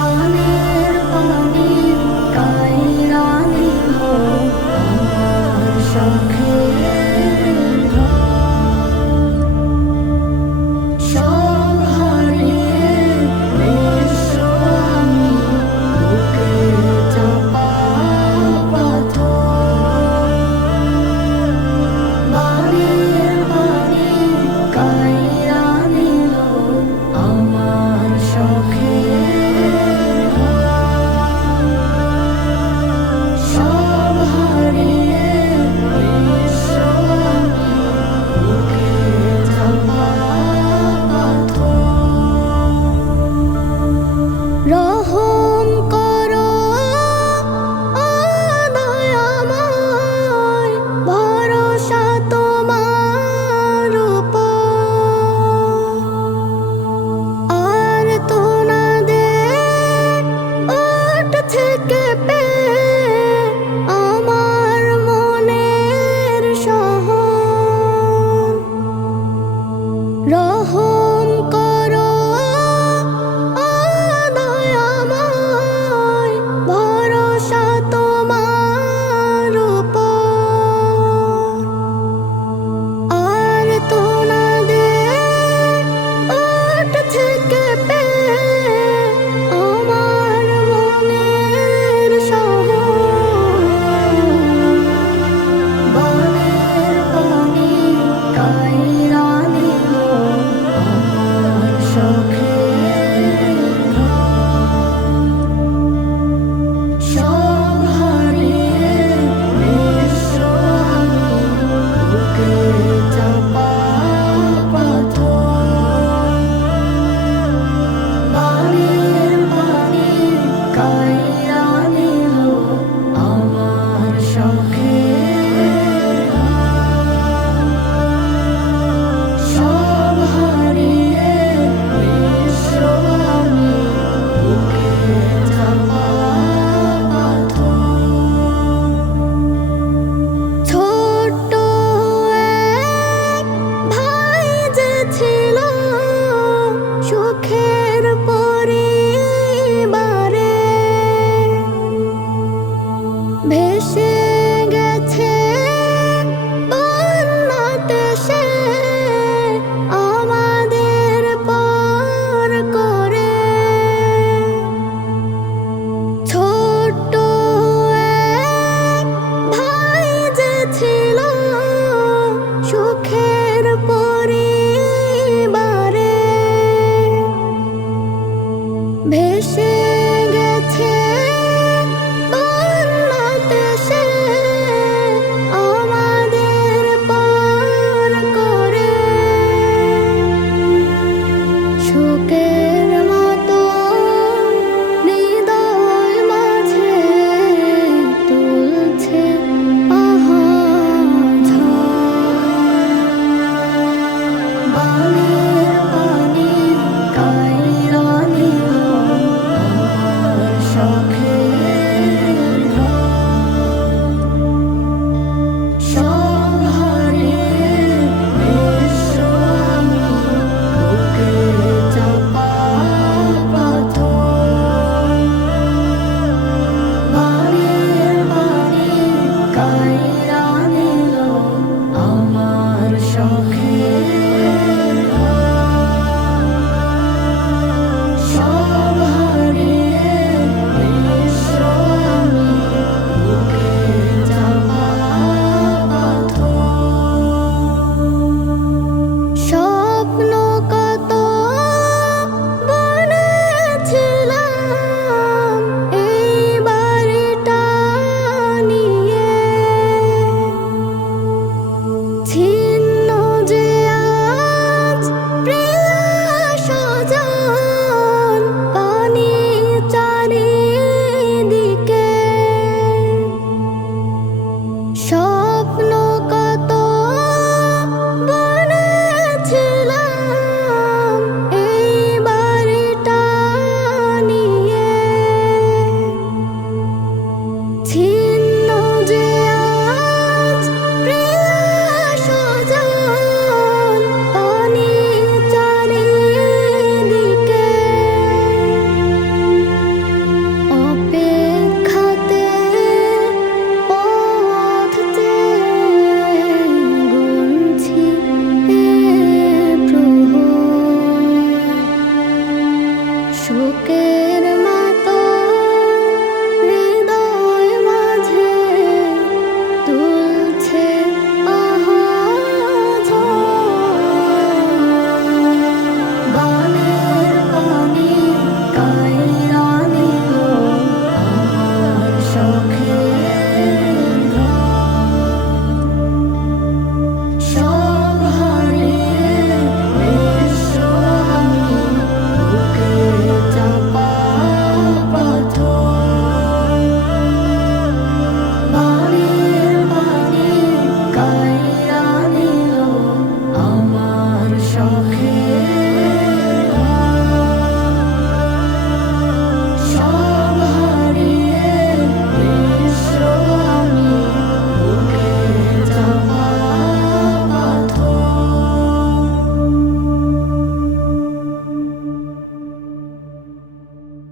on